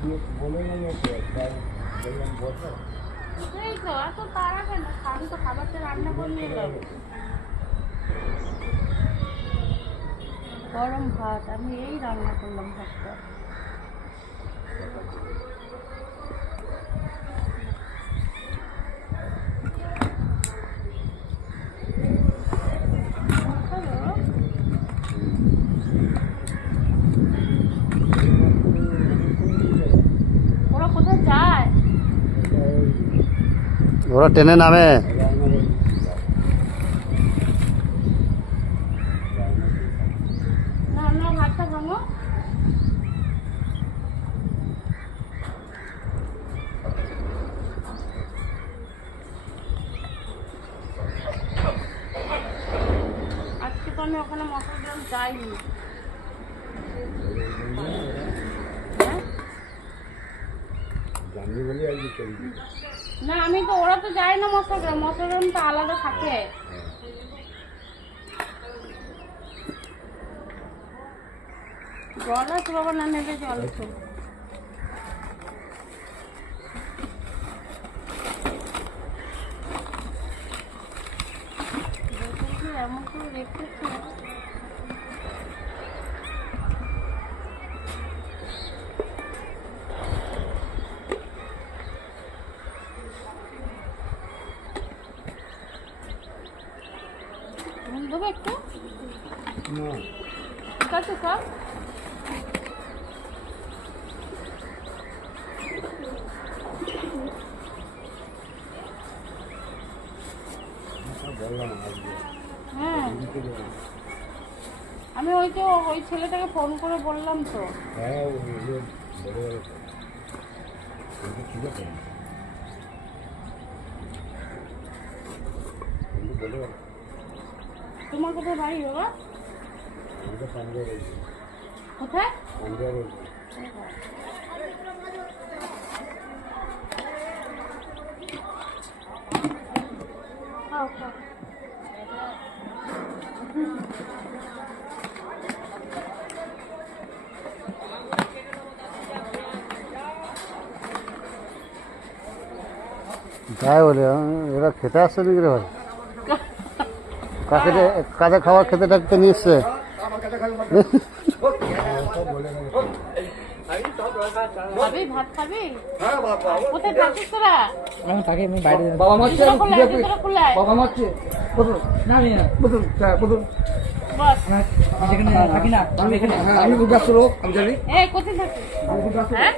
এই তো এত তাড়া কেন? আমি তো খাবারটা রান্না করে নিয়ে এলাম। গরম ভাত আমি এই রান্না করলাম ভাতটা। ওরা কোথায় যায়? ওরা ট্রেনে নামে। না না ভাতটা ভাঙো। আজকে তো আমি ওখানে মশলা গ্রাম যাইনি। হ্যাঁ? না আমি তো, ওরা তো যায় না মশলা গ্রাম তো আলাদা থাকে। জল আছে বাবা, না নেবে জল আছে। এমন করে রেখেছে। দেবো একটু? ঠিক আছে সব। হ্যাঁ আমি ওই তো ওই ছেলেটাকে ফোন করে বললাম তো। তোমার কোথায় বাড়ি বাবা? কোথায়? তাই বলে এরা খেতে আসছে নাকি রে ভাই? কাকে কাজে খাবার খেতে থাকতে নিয়ে এসছে। খাবি ভাত খাবি? কোথায় থাকিস তোরা? তাকে আমি বাইরে বাবা মারছে, বাবা মারছে না আমি না বস যেখানে থাকি না আমি এখানে আমি ব্যস্ত লোক আমি জানি কোথায় থাকিস? হ্যাঁ